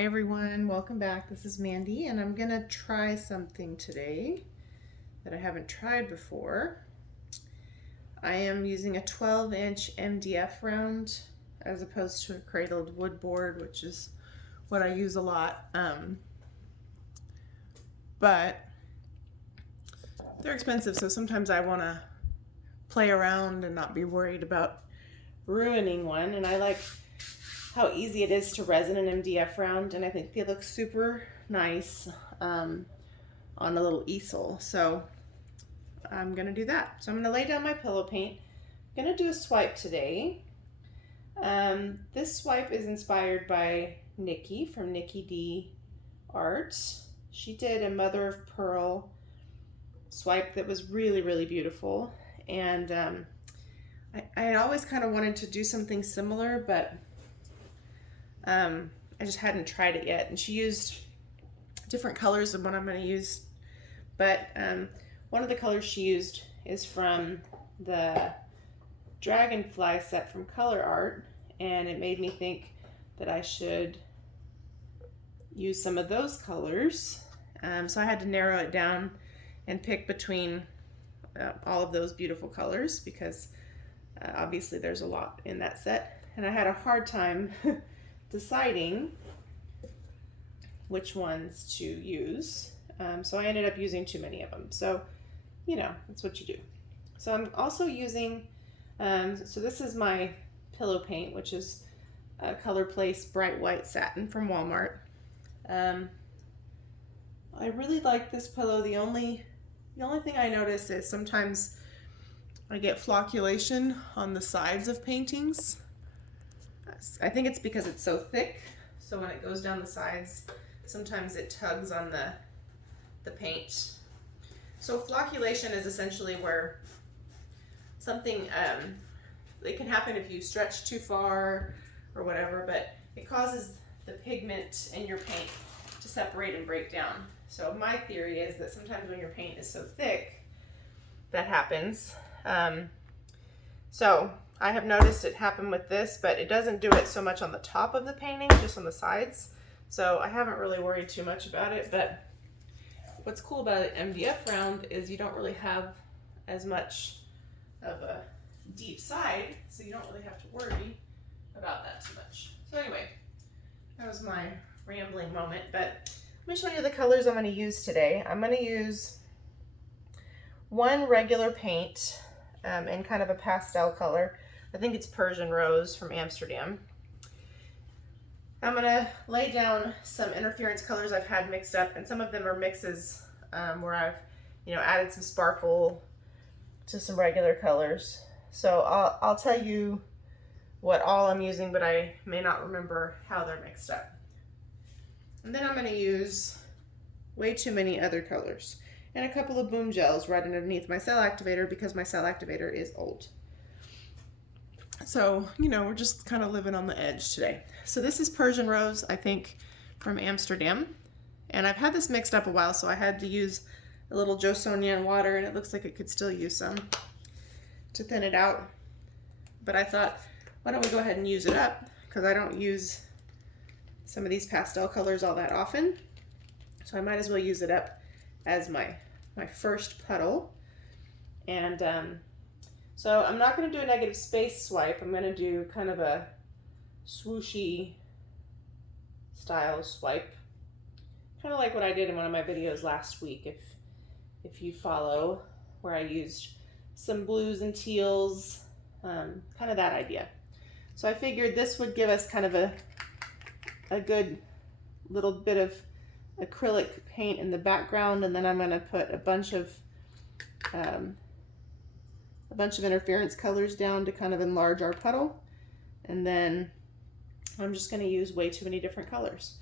Hi everyone, welcome back. This is Mandy and I'm gonna try something today that I haven't tried before. I am using a 12-inch MDF round as opposed to a cradled wood board, which is what I use a lot. But they're expensive, so sometimes I want to play around and not be worried about ruining one. And I like how easy it is to resin an MDF round, and I think they look super nice on a little easel. So I'm gonna do that. So I'm gonna lay down my pillow paint. I'm gonna do a swipe today. This swipe is inspired by Niki from Niki D Art. She did a mother of pearl swipe that was really, really beautiful. And I always kind of wanted to do something similar, but I just hadn't tried it yet. And she used different colors than what I'm going to use, but one of the colors she used is from the Dragonfly set from Colourarte, and it made me think that I should use some of those colors. So I had to narrow it down and pick between all of those beautiful colors because obviously there's a lot in that set, and I had a hard time deciding which ones to use. So I ended up using too many of them. So, you know, that's what you do. So I'm also using, so this is my pillow paint, which is a Color Place Bright White Satin from Walmart. I really like this pillow. The only thing I notice is sometimes I get flocculation on the sides of paintings. I think it's because it's so thick, so when it goes down the sides, sometimes it tugs on the paint. So flocculation is essentially where something, it can happen if you stretch too far or whatever, but it causes the pigment in your paint to separate and break down. So my theory is that sometimes when your paint is so thick, that happens. So I have noticed it happen with this, but it doesn't do it so much on the top of the painting, just on the sides. So I haven't really worried too much about it, but what's cool about an MDF round is you don't really have as much of a deep side, so you don't really have to worry about that too much. So anyway, that was my rambling moment, but let me show you the colors I'm going to use today. I'm going to use one regular paint in kind of a pastel color. I think it's Persian Rose from Amsterdam. I'm going to lay down some interference colors I've had mixed up, and some of them are mixes where I've, added some sparkle to some regular colors. So I'll tell you what all I'm using, but I may not remember how they're mixed up. And then I'm going to use way too many other colors and a couple of boom gels right underneath my cell activator because my cell activator is old. So, we're just kind of living on the edge today. So this is Persian Rose, I think, from Amsterdam. And I've had this mixed up a while, so I had to use a little Josonian water, and it looks like it could still use some to thin it out. But I thought, why don't we go ahead and use it up? Because I don't use some of these pastel colors all that often. So I might as well use it up as my first puddle. And so I'm not going to do a negative space swipe. I'm going to do kind of a swooshy style swipe. Kind of like what I did in one of my videos last week, if you follow, where I used some blues and teals, kind of that idea. So I figured this would give us kind of a good little bit of acrylic paint in the background, and then I'm going to put a bunch of interference colors down to kind of enlarge our puddle, and then I'm just going to use way too many different colors.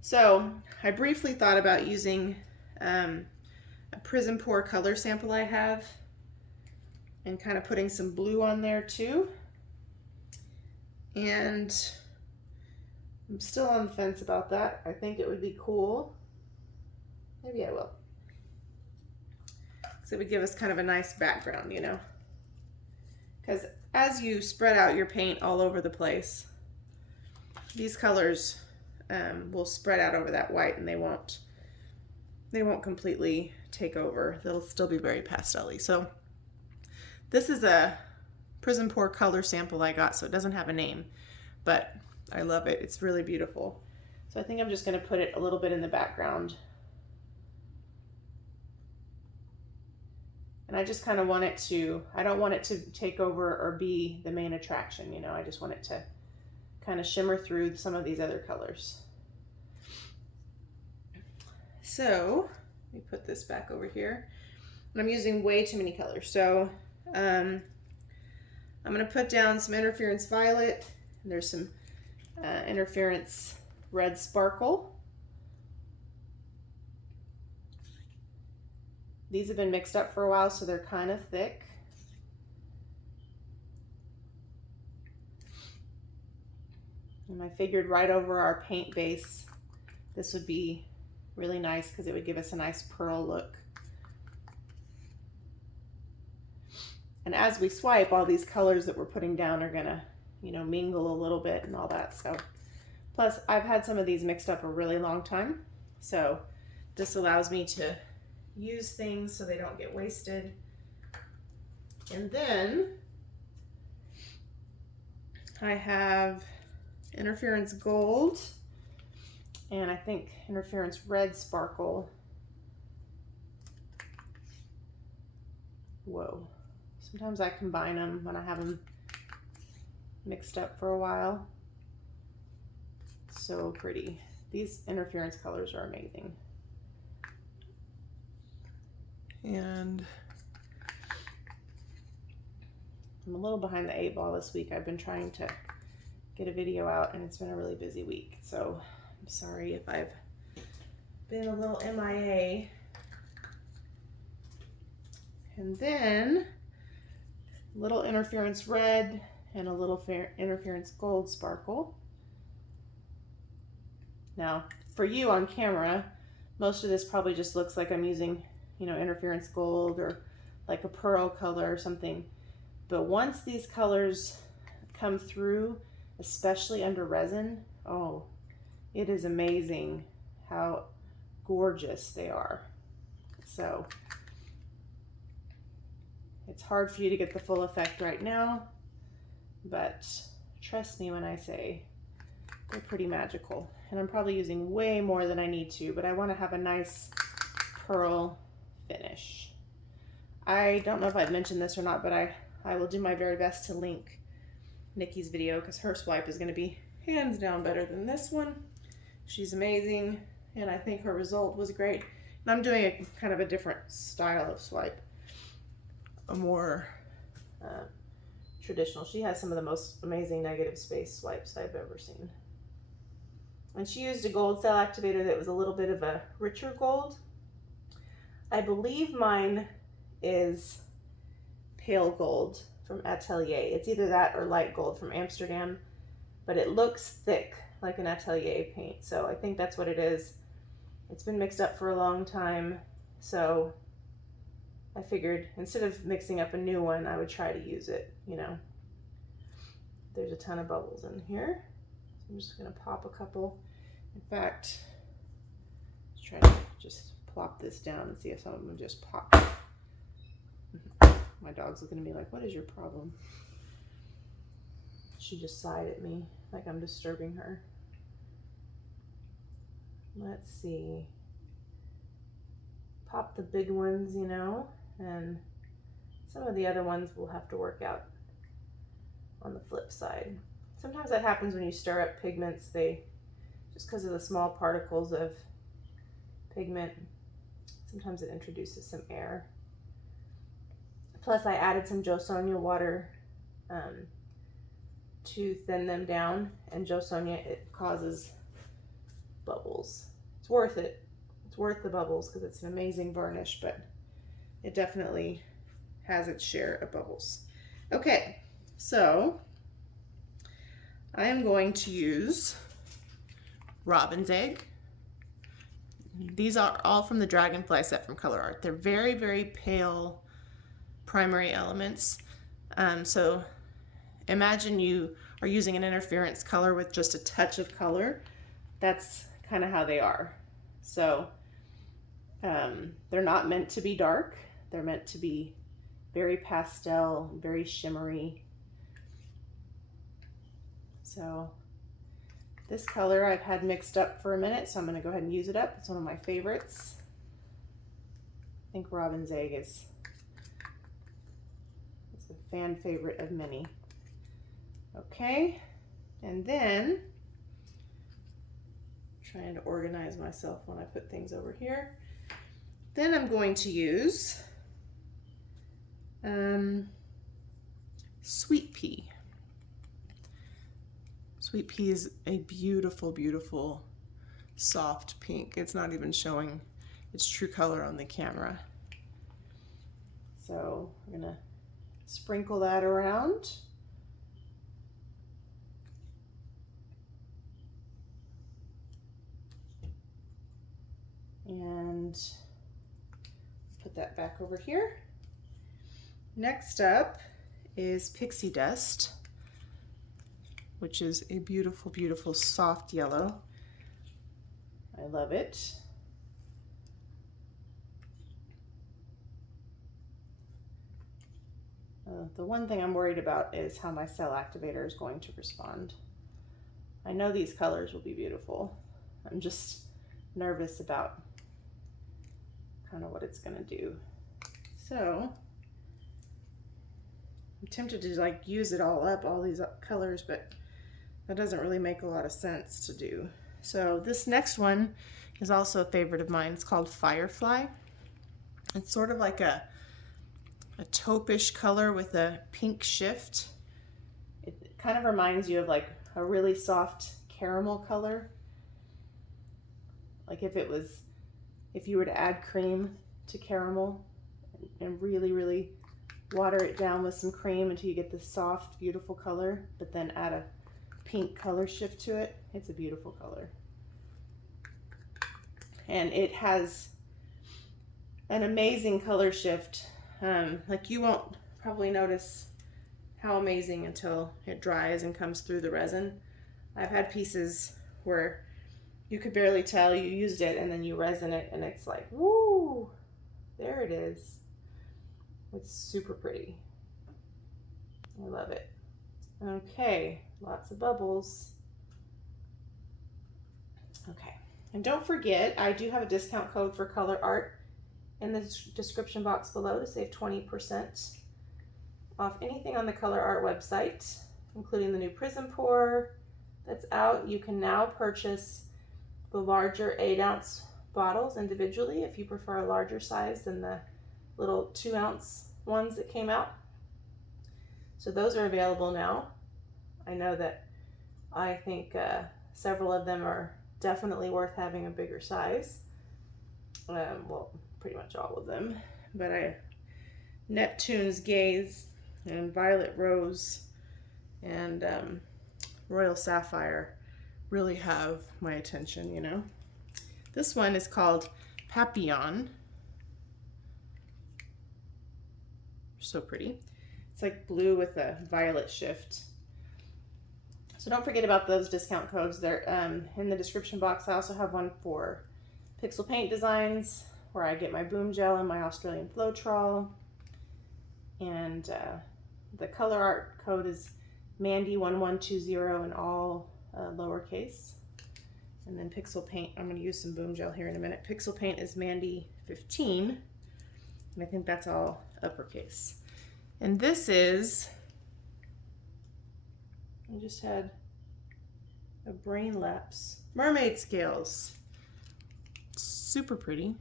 So I briefly thought about using a Prizm pour color sample I have and kind of putting some blue on there too, and I'm still on the fence about that. I think it would be cool. Maybe I will. So it would give us kind of a nice background, Because as you spread out your paint all over the place, these colors will spread out over that white, and they won't completely take over. They'll still be very pastel-y. So this is a Prizm Pour color sample I got, so it doesn't have a name, but I love it. It's really beautiful. So I think I'm just going to put it a little bit in the background. And I just kind of want it to, I don't want it to take over or be the main attraction, you know, I just want it to kind of shimmer through some of these other colors. So let me put this back over here. And I'm using way too many colors. So I'm going to put down some Interference Violet. And there's some Interference Red Sparkle. These have been mixed up for a while, so they're kind of thick. And I figured right over our paint base, this would be really nice because it would give us a nice pearl look. And as we swipe, all these colors that we're putting down are gonna, you know, mingle a little bit and all that. So, plus I've had some of these mixed up a really long time, so this allows me to use things so they don't get wasted. And then I have Interference Gold and I think Interference Red Sparkle. Whoa. Sometimes I combine them when I have them mixed up for a while. So pretty. These interference colors are amazing. And I'm a little behind the 8 ball this week. I've been trying to get a video out and it's been a really busy week. So I'm sorry if I've been a little MIA. And then a little Interference Red and a little Interference Gold Sparkle. Now, for you on camera, most of this probably just looks like I'm using, you know, Interference Gold or like a pearl color or something. But once these colors come through, especially under resin, oh, it is amazing how gorgeous they are. So it's hard for you to get the full effect right now, but trust me when I say they're pretty magical. And I'm probably using way more than I need to, but I want to have a nice pearl finish. I don't know if I've mentioned this or not, but I will do my very best to link Niki's video because her swipe is going to be hands down better than this one. She's amazing, and I think her result was great. And I'm doing a kind of a different style of swipe, a more traditional. She has some of the most amazing negative space swipes I've ever seen. And she used a gold cell activator that was a little bit of a richer gold. I believe mine is pale gold from Atelier. It's either that or light gold from Amsterdam, but it looks thick like an Atelier paint. So I think that's what it is. It's been mixed up for a long time. So I figured instead of mixing up a new one, I would try to use it, you know. There's a ton of bubbles in here. I'm just gonna pop a couple. In fact, let's try to just plop this down and see if some of them just pop. My dog's looking at me like, what is your problem? She just sighed at me like I'm disturbing her. Let's see. Pop the big ones, you know, and some of the other ones we'll have to work out on the flip side. Sometimes that happens when you stir up pigments. Just because of the small particles of pigment, sometimes it introduces some air. Plus I added some Jo Sonja water to thin them down, and Jo Sonja, it causes bubbles. It's worth it. It's worth the bubbles because it's an amazing varnish, but it definitely has its share of bubbles. Okay, so I am going to use Robin's Egg. These are all from the Dragonfly set from Colourarte. They're very, very pale primary elements. So imagine you are using an interference color with just a touch of color. that's kind of how they are. So they're not meant to be dark. They're meant to be very pastel, very shimmery. So this color I've had mixed up for a minute, so I'm going to go ahead and use it up. It's one of my favorites. I think Robin's Egg is a fan favorite of many. Okay, and then trying to organize myself when I put things over here. Then I'm going to use Sweet Pea. Sweet Pea is a beautiful, beautiful soft pink. It's not even showing its true color on the camera. So I'm gonna sprinkle that around. And put that back over here. Next up is Pixie Dust, which is a beautiful, beautiful soft yellow. I love it. The one thing I'm worried about is how my cell activator is going to respond. I know these colors will be beautiful. I'm just nervous about kind of what it's going to do. So I'm tempted to like use it all up, all these colors, but that doesn't really make a lot of sense to do. So this next one is also a favorite of mine. It's called Firefly. It's sort of like a taupe-ish color with a pink shift. It kind of reminds you of like a really soft caramel color. Like if you were to add cream to caramel and really, really water it down with some cream until you get this soft, beautiful color, but then add a pink color shift to it. It's a beautiful color. And it has an amazing color shift. Like you won't probably notice how amazing until it dries and comes through the resin. I've had pieces where you could barely tell you used it, and then you resin it and it's like, woo, there it is. It's super pretty. I love it. Okay, lots of bubbles. Okay, and don't forget, I do have a discount code for Colourarte in the description box below to save 20% off anything on the Colourarte website, including the new Prizm pour that's out. You can now purchase the larger 8-ounce bottles individually if you prefer a larger size than the little 2-ounce ones that came out. So those are available now. I know that I think several of them are definitely worth having a bigger size. Well, pretty much all of them. But Neptune's Gaze and Violet Rose and Royal Sapphire really have my attention, you know. This one is called Papillion. So pretty. It's like blue with a violet shift. So don't forget about those discount codes. They're in the description box. I also have one for pixel paint designs where I get my boom gel and my Australian Floetrol. And the Colourarte code is Mandy1120 in all lowercase. And then pixel paint, I'm going to use some boom gel here in a minute. Pixel paint is Mandy15, and I think that's all uppercase. And this is, I just had a brain lapse, mermaid scales. Super pretty.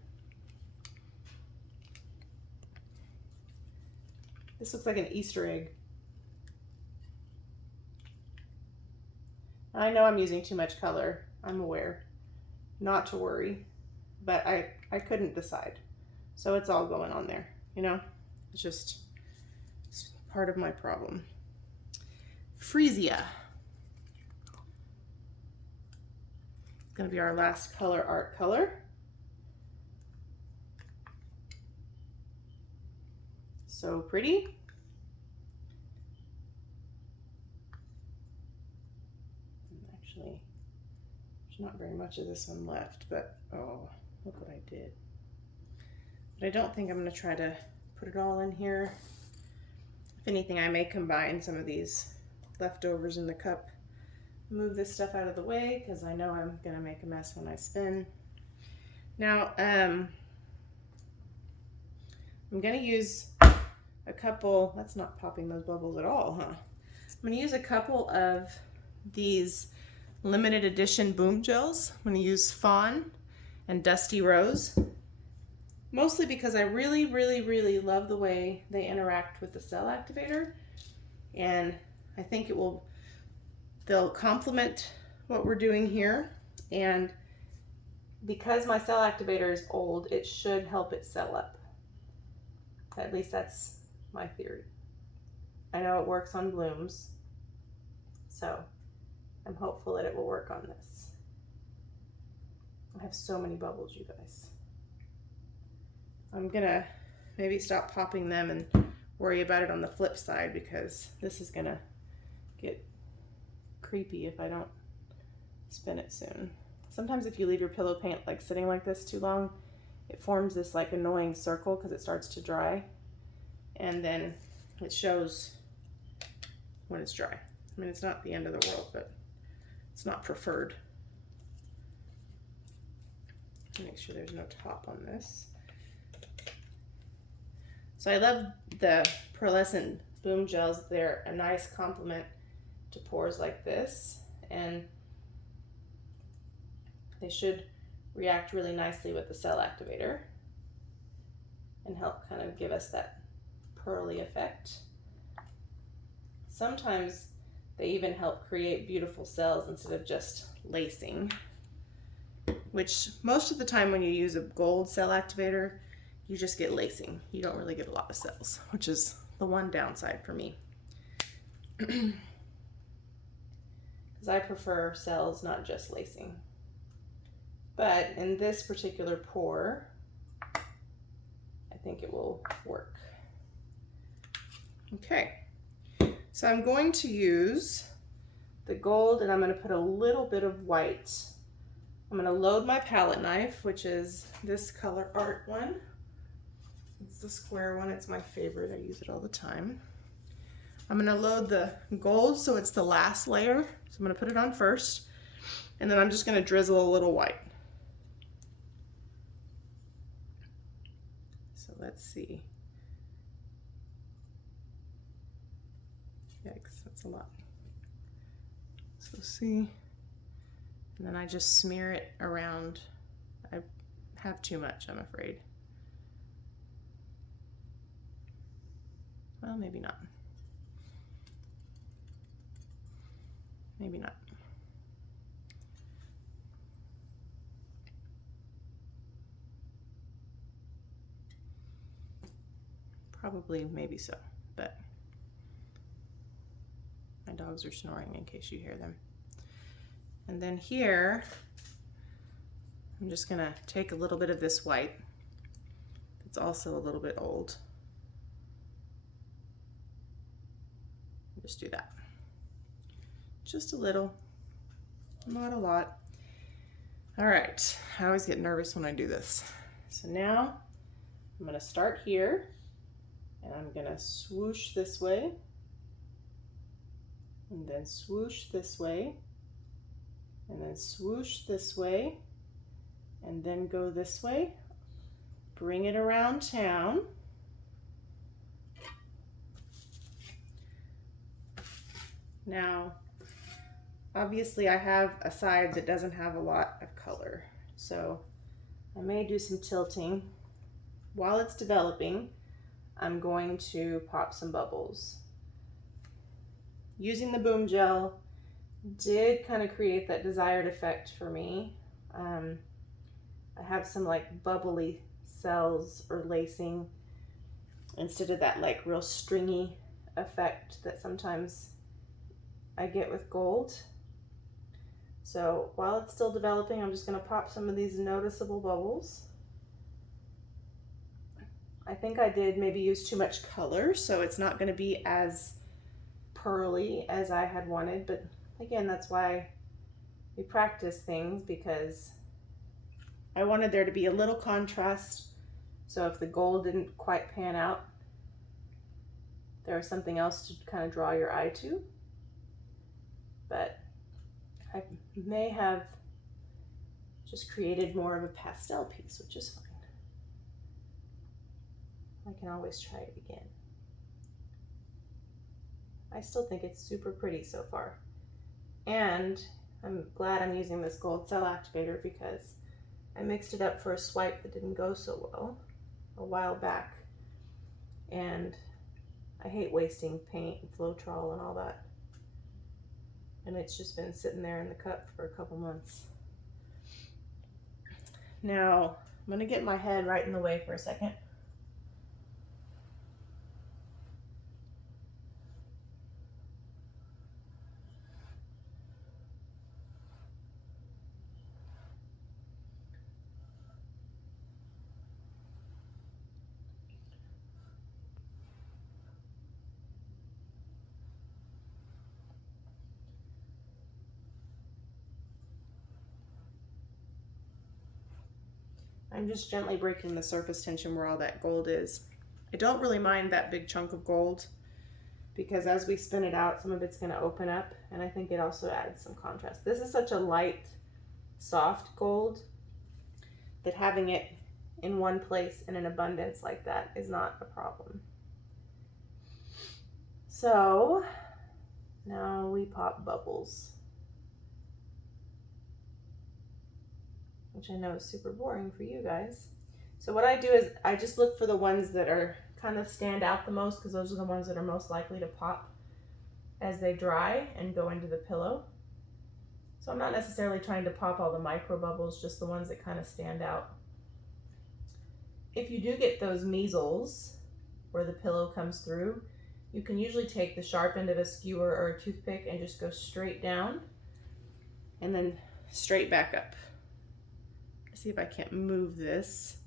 This looks like an Easter egg. I know I'm using too much color. I'm aware. Not to worry. But I couldn't decide. So it's all going on there, you know? It's part of my problem. Freesia. It's going to be our last Colourarte color. So pretty. Actually, not very much of this one left, but oh, look what I did. But I don't think I'm going to try to put it all in here. If anything, I may combine some of these leftovers in the cup. Move this stuff out of the way because I know I'm going to make a mess when I spin. Now, I'm going to use a couple, that's not popping those bubbles at all, huh? I'm going to use a couple of these limited edition boom gels. I'm going to use Fawn and Dusty Rose, mostly because I really, really, really love the way they interact with the cell activator, and I think they'll complement what we're doing here, and because my cell activator is old, it should help it cell up. At least that's my theory. I know it works on blooms, so I'm hopeful that it will work on this. I have so many bubbles, you guys. I'm gonna maybe stop popping them and worry about it on the flip side, because this is gonna get creepy if I don't spin it soon. Sometimes if you leave your pillow paint like sitting like this too long, it forms this like annoying circle because it starts to dry, and then it shows when it's dry. I mean, it's not the end of the world, but it's not preferred. Make sure there's no top on this. So I love the pearlescent boom gels. They're a nice complement to pours like this, and they should react really nicely with the cell activator and help kind of give us that pearly effect. Sometimes they even help create beautiful cells instead of just lacing, which most of the time when you use a gold cell activator, you just get lacing. You don't really get a lot of cells, which is the one downside for me. Because I prefer cells, not just lacing. But in this particular pour, I think it will work. Okay, so I'm going to use the gold, and I'm going to put a little bit of white. I'm going to load my palette knife, which is this Colourarte one. It's the square one. It's my favorite. I use it all the time. I'm going to load the gold so it's the last layer. So I'm going to put it on first, and then I'm just going to drizzle a little white. So let's see. Yikes, that's a lot. So see, and then I just smear it around. I have too much, I'm afraid. Well, maybe not. Maybe not. Probably, maybe so, but my dogs are snoring in case you hear them. And then here, I'm just gonna take a little bit of this white. It's also a little bit old. Just do that. Just a little, not a lot. All right, I always get nervous when I do this. So now I'm gonna start here, and I'm gonna swoosh this way, and then swoosh this way, and then swoosh this way, and then go this way. Bring it around town. Now, obviously I have a side that doesn't have a lot of color, so I may do some tilting. While it's developing, I'm going to pop some bubbles. Using the boom gel did kind of create that desired effect for me. I have some like bubbly cells or lacing instead of that like real stringy effect that sometimes I get with gold. So while it's still developing, I'm just going to pop some of these noticeable bubbles. I think I did maybe use too much color, so it's not going to be as pearly as I had wanted, but again, that's why we practiced things because I wanted there to be a little contrast. So if the gold didn't quite pan out, there was something else to kind of draw your eye to. But I may have just created more of a pastel piece, which is fine. I can always try it again. I still think it's super pretty so far. And I'm glad I'm using this gold cell activator because I mixed it up for a swipe that didn't go so well a while back. And I hate wasting paint and Floetrol and all that. And it's just been sitting there in the cup for a couple months. Now, I'm gonna get my head right in the way for a second. I'm just gently breaking the surface tension where all that gold is. I don't really mind that big chunk of gold because as we spin it out, some of it's going to open up, and I think it also adds some contrast. This is such a light, soft gold that having it in one place in an abundance like that is not a problem. So now we pop bubbles, which I know is super boring for you guys. So what I do is I just look for the ones that are kind of stand out the most because those are the ones that are most likely to pop as they dry and go into the pillow. So I'm not necessarily trying to pop all the micro bubbles, just the ones that kind of stand out. If you do get those measles where the pillow comes through, you can usually take the sharp end of a skewer or a toothpick and just go straight down and then straight back up. See if I can't move this.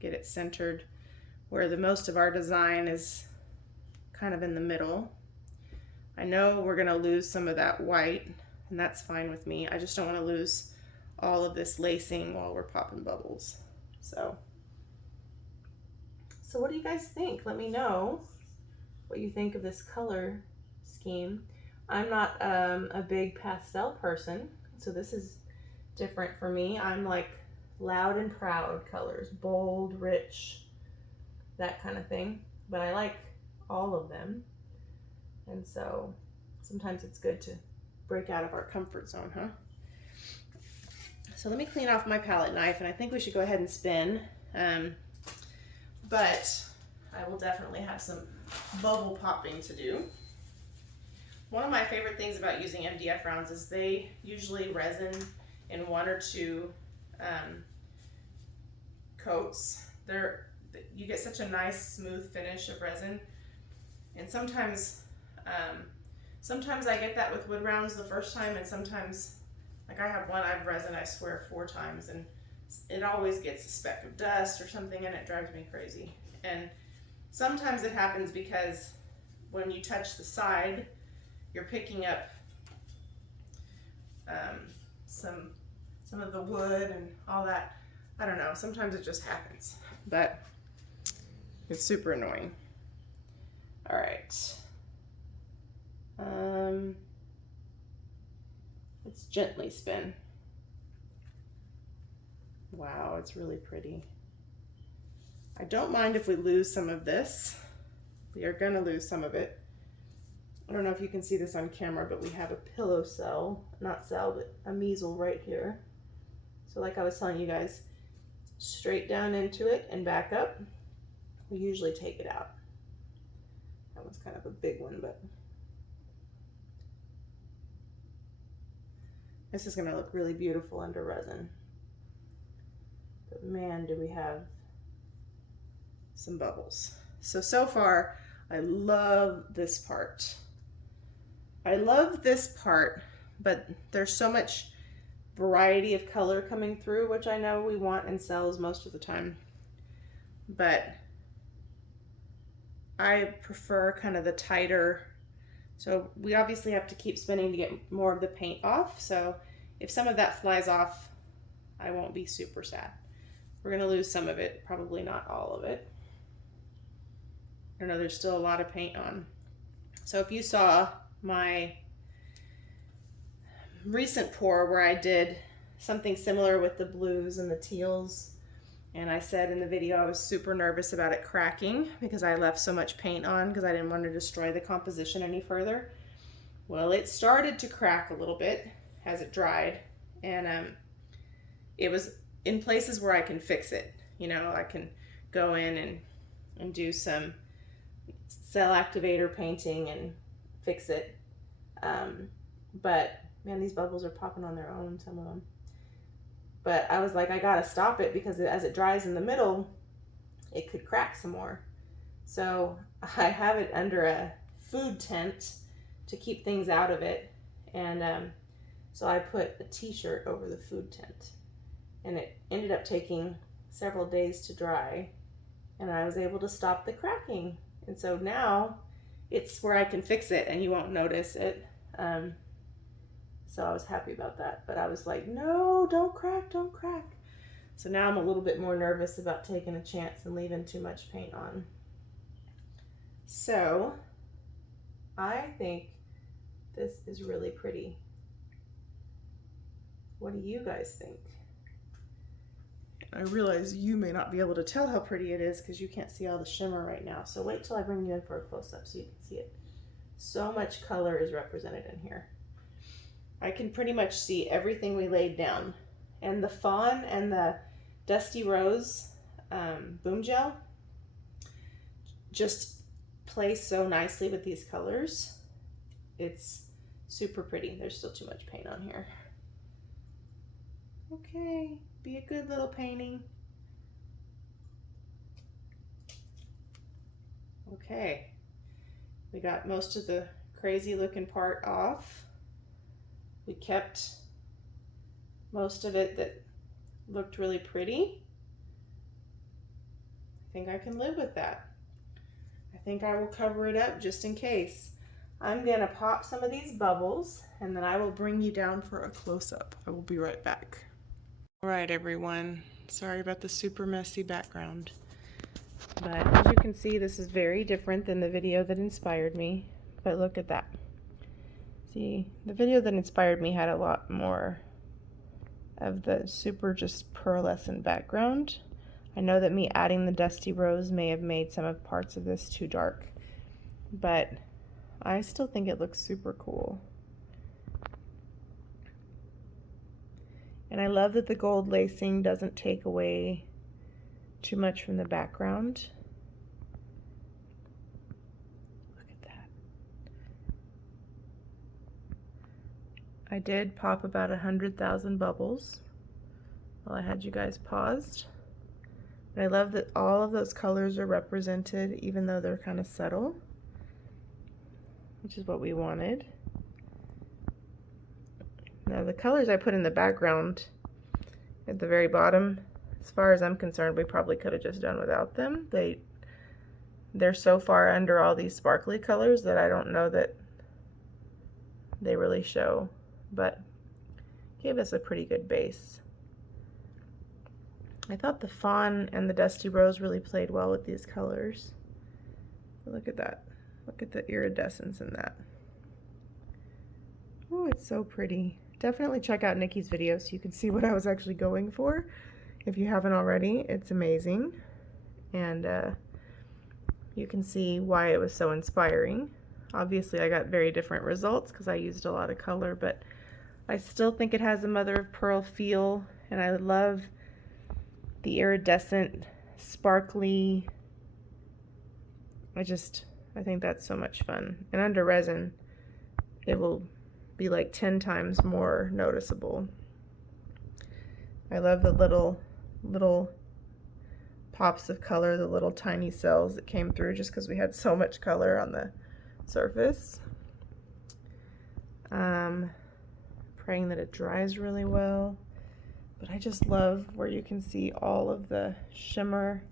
Get it centered where the most of our design is kind of in the middle. I know we're gonna lose some of that white, and that's fine with me. I just don't wanna lose all of this lacing while we're popping bubbles. So what do you guys think? Let me know what you think of this color scheme. I'm not a big pastel person, so this is different for me. I'm like loud and proud colors, bold, rich, that kind of thing. But I like all of them. And so sometimes it's good to break out of our comfort zone, huh? So let me clean off my palette knife, and I think we should go ahead and spin. But I will definitely have some bubble popping to do. One of my favorite things about using MDF rounds is they usually resin in one or two coats. You get such a nice smooth finish of resin, and sometimes I get that with wood rounds the first time, and sometimes, like I have one I've resin I swear 4 times, and it always gets a speck of dust or something, and it drives me crazy. And sometimes it happens because when you touch the side, you're picking up some of the wood and all that. I don't know, sometimes it just happens, but it's super annoying. All right. Let's gently spin. Wow, it's really pretty. I don't mind if we lose some of this. We are gonna lose some of it. I don't know if you can see this on camera, but we have a pillow cell, not cell, but a measle right here. So like I was telling you guys, straight down into it and back up. We usually take it out. That one's kind of a big one, but this is gonna look really beautiful under resin. But man, do we have some bubbles. So far, I love this part. I love this part, but there's so much variety of color coming through, which I know we want in cells most of the time. But I prefer kind of the tighter So we obviously have to keep spinning to get more of the paint off. So if some of that flies off, I won't be super sad. We're gonna lose some of it, probably not all of it. I know there's still a lot of paint on. So if you saw my recent pour where I did something similar with the blues and the teals, and I said in the video I was super nervous about it cracking because I left so much paint on because I didn't want to destroy the composition any further. Well, it started to crack a little bit as it dried, and it was in places where I can fix it. You know, I can go in and do some cell activator painting and fix it. But man, these bubbles are popping on their own, some of them. But I was like, I gotta stop it because as it dries in the middle, it could crack some more. So I have it under a food tent to keep things out of it. And so I put a t-shirt over the food tent, and it ended up taking several days to dry, and I was able to stop the cracking. And so now it's where I can fix it and you won't notice it. So I was happy about that, but I was like, no, don't crack, don't crack. So now I'm a little bit more nervous about taking a chance and leaving too much paint on. So I think this is really pretty. What do you guys think? I realize you may not be able to tell how pretty it is because you can't see all the shimmer right now. So wait till I bring you in for a close-up so you can see it. So much color is represented in here. I can pretty much see everything we laid down. And the fawn and the dusty rose boom gel just play so nicely with these colors. It's super pretty. There's still too much paint on here. Okay, be a good little painting. Okay, we got most of the crazy looking part off. We kept most of it that looked really pretty. I think I can live with that. I think I will cover it up just in case. I'm gonna pop some of these bubbles and then I will bring you down for a close-up. I will be right back. All right, everyone. Sorry about the super messy background. But as you can see, this is very different than the video that inspired me. But look at that. See, the video that inspired me had a lot more of the super just pearlescent background. I know that me adding the dusty rose may have made some of parts of this too dark, but I still think it looks super cool. And I love that the gold lacing doesn't take away too much from the background. Look at that. I did pop about 100,000 bubbles while I had you guys paused. And I love that all of those colors are represented even though they're kind of subtle, which is what we wanted. Now the colors I put in the background at the very bottom, as far as I'm concerned, we probably could have just done without them. They're so far under all these sparkly colors that I don't know that they really show, but gave us a pretty good base. I thought the fawn and the dusty rose really played well with these colors. Look at that. Look at the iridescence in that. Oh, it's so pretty. Definitely check out Niki's video so you can see what I was actually going for. If you haven't already, it's amazing. And you can see why it was so inspiring. Obviously, I got very different results because I used a lot of color, but I still think it has a mother of pearl feel, and I love the iridescent, sparkly. I think that's so much fun. And under resin, it will be like 10 times more noticeable. I love the little pops of color, the little tiny cells that came through just because we had so much color on the surface. Praying that it dries really well. But I just love where you can see all of the shimmer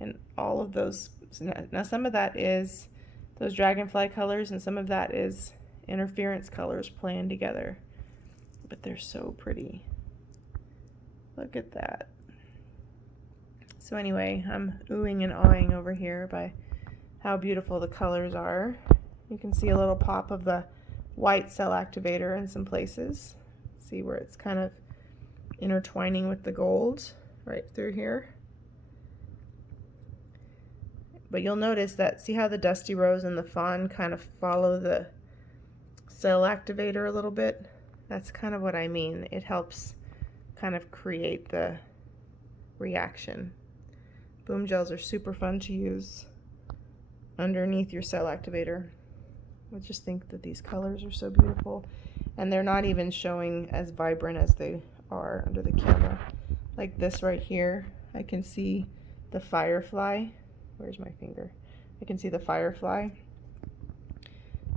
and all of those. Now some of that is those dragonfly colors, and some of that is interference colors playing together. But they're so pretty. Look at that. So anyway, I'm oohing and awing over here by how beautiful the colors are. You can see a little pop of the white cell activator in some places. See where it's kind of intertwining with the gold right through here. But you'll notice that, see how the Dusty Rose and the Fawn kind of follow the cell activator a little bit? That's kind of what I mean. It helps kind of create the reaction. Boom gels are super fun to use underneath your cell activator. I just think that these colors are so beautiful, and they're not even showing as vibrant as they are under the camera. Like this right here, I can see the Firefly. Where's my finger? I can see the Firefly,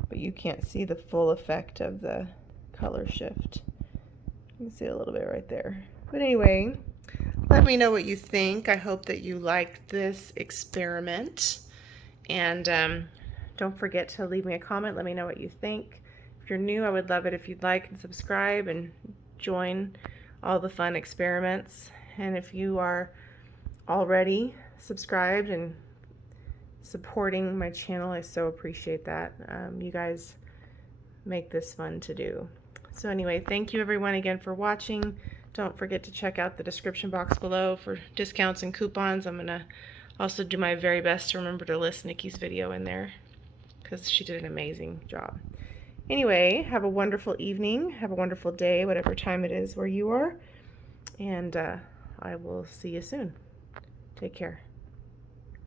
but you can't see the full effect of the color shift. You can see a little bit right there. But anyway, let me know what you think. I hope that you liked this experiment. And don't forget to leave me a comment. Let me know what you think. If you're new, I would love it if you'd like and subscribe and join all the fun experiments. And if you are already subscribed and supporting my channel, I so appreciate that. You guys make this fun to do. So anyway, thank you everyone again for watching. Don't forget to check out the description box below for discounts and coupons. I'm gonna also do my very best to remember to list Niki's video in there because she did an amazing job. Anyway, have a wonderful evening, have a wonderful day, whatever time it is where you are, and I will see you soon. Take care.